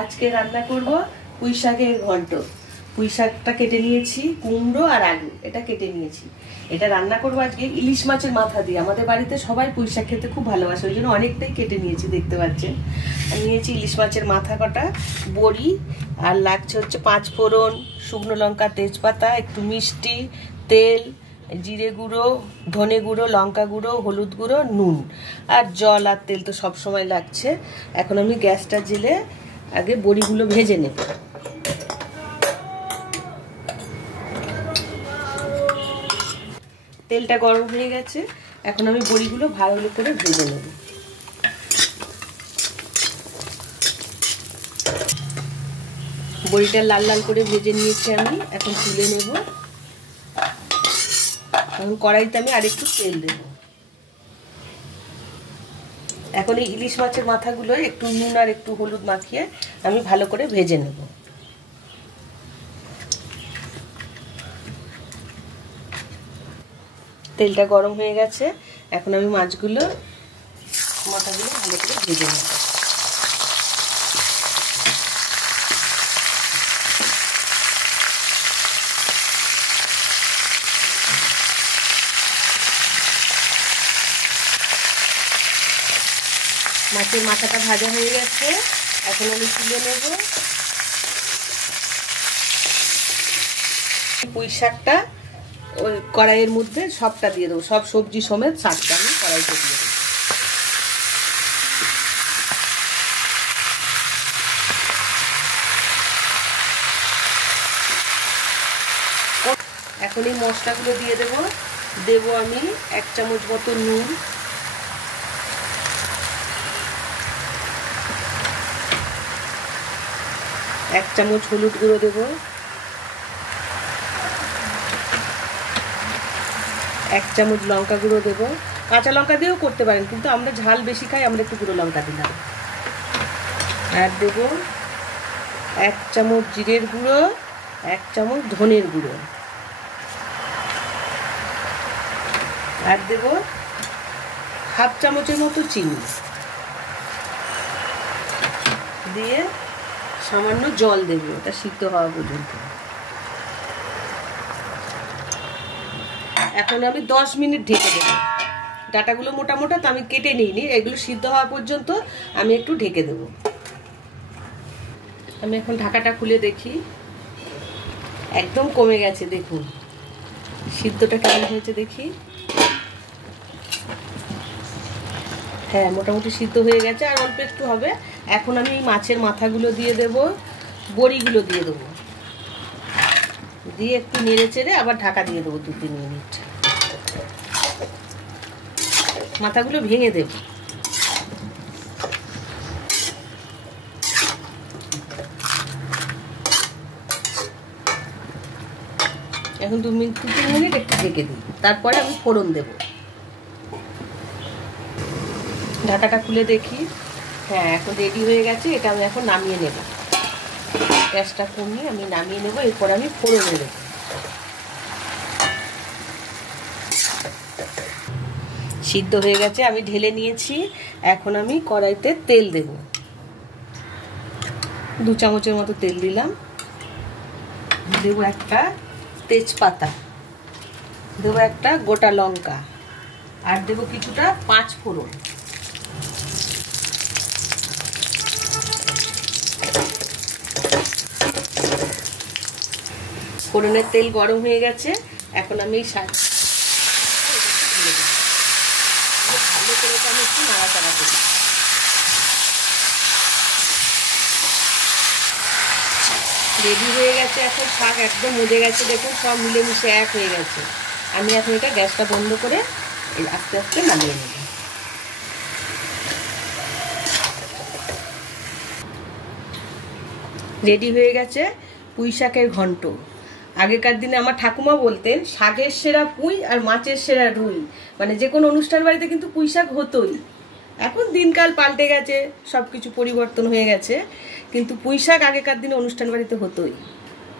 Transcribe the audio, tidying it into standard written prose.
আজকে রান্না করব পুঁই শাকের ঘন্ট। পুঁই শাকটা কেটে নিয়েছি, কুমড়ো আর আলু এটা কেটে নিয়েছি। এটা রান্না করব আজকে ইলিশ মাছের মাথা দিয়ে। আমাদের বাড়িতে সবাই পুঁই শাক খেতে খুব ভালোবাসে, ওই জন্য অনেকটাই কেটে নিয়েছি, দেখতে পাচ্ছেন। আমি নিয়েছি ইলিশ মাছের মাথা কটা, বড়ি, আর লাগছে হচ্ছে 5 ফোড়ন, শুকনো লঙ্কা, তেজপাতা, একটু মিষ্টি, তেল, জিরে গুঁড়ো, ধনে গুঁড়ো, লঙ্কা গুঁড়ো, হলুদ গুঁড়ো, নুন আর জল আর তেল তো সব সময় লাগছে। এখন আমি গ্যাসটা জেলে আগে বড়িগুলো ভেজে নেব। তেলটা গরম হয়ে গেছে, এখন আমি বড়িগুলো ভালো করে ভেজে নেব। বড়িটা লাল লাল করে ভেজে নিয়েছি আমি, এখন তুলে নেব। এখন কড়াইতে আমি আরেকটু তেল দেব। এখন এই ইলিশ মাছের মাথাগুলো একটু নুন আর একটু হলুদ মাখিয়ে আমি ভালো করে ভেজে নেব। তেলটা গরম হয়ে গেছে, এখন আমি মাছগুলো মাথাগুলো ভালো করে ভেজে নেব। মাছের মাথাটা ভাজা হয়ে গেছে, এখন আমি তুলে নেব। পুঁই শাকটা ওই কড়াইয়ের মধ্যে সবটা দিয়ে দেবো, সব সবজি সমেত শাকটা আমি কড়াইতে দিয়ে দেবো। এখন এই মশলাগুলো দিয়ে দেবো আমি 1 চামচ মতো নুন, 1 চামচ হলুদ গুঁড়ো দেবো, 1 চামচ লঙ্কা গুঁড়ো দেবো। কাঁচা লঙ্কা দিয়েও করতে পারেন, কিন্তু আমরা ঝাল বেশি খাই, আমরা একটু গুঁড়ো লঙ্কা দিলাম। আর দেবো 1 চামচ জিরের গুঁড়ো, 1 চামচ ধনের গুঁড়ো, আর দেবো 1/2 চামচের মতো চিনি দিয়ে সামান্য জল দেবো, এটা সিদ্ধ হওয়া পর্যন্ত। এখন আমি 10 মিনিট ঢেকে দেবো। ডাটাগুলো মোটা মোটা তো আমি কেটে নিইনি, এগুলো সিদ্ধ হওয়া পর্যন্ত আমি একটু ঢেকে দেবো। আমি এখন ঢাকাটা খুলে দেখি, একদম কমে গেছে, দেখুন সিদ্ধটা কেমন হয়েছে দেখি। হ্যাঁ, মোটামুটি সিদ্ধ হয়ে গেছে, আর অল্প একটু হবে। এখন আমি এই মাছের মাথাগুলো দিয়ে দেব, বড়িগুলো দিয়ে দেবো, দিয়ে একটু নেড়ে চেড়ে আবার ঢাকা দিয়ে দেবো 2-3 মিনিট। মাথাগুলো ভেঙে দেব। এখন 2-3 মিনিট একটু ঢেকে দিই, তারপরে আমি ফোড়ন দেব। ঢাকাটা খুলে দেখি, হ্যাঁ এখন রেডি হয়ে গেছে। এটা আমি এখন নামিয়ে নেব, গ্যাসটা কমিয়ে আমি নামিয়ে নেব। এরপর আমি ফোড়নে দেব। সিদ্ধ হয়ে গেছে, আমি ঢেলে নিয়েছি। এখন আমি কড়াইতে তেল দেব, 2 চামচের মতো তেল দিলাম। দেব একটা তেজপাতা, দেব একটা গোটা লঙ্কা, আর দেব কিছুটা 5 ফোড়ন। ফোড়নের তেল গরম হয়ে গেছে, এখন আমি শাক ভালো করে আমি একটু নাড়াচাড়া করি। রেডি হয়ে গেছে, এখন শাক একদম মজে গেছে, দেখুন সব মিলেমিশে এক হয়ে গেছে। আমি এখন এটা গ্যাসটা বন্ধ করে আস্তে আস্তে নামিয়ে নেব। রেডি হয়ে গেছে পুঁই শাকের ঘন্ট। আগেকার দিনে আমার ঠাকুমা বলতেন, শাকের সেরা পুঁই আর মাছের সেরা রুই। মানে যে কোনো অনুষ্ঠান বাড়িতে কিন্তু পুঁই শাক হতোই। এখন দিনকাল পাল্টে গেছে, সব কিছু পরিবর্তন হয়ে গেছে, কিন্তু পুঁই শাক আগেকার দিনে অনুষ্ঠান বাড়িতে হতোই।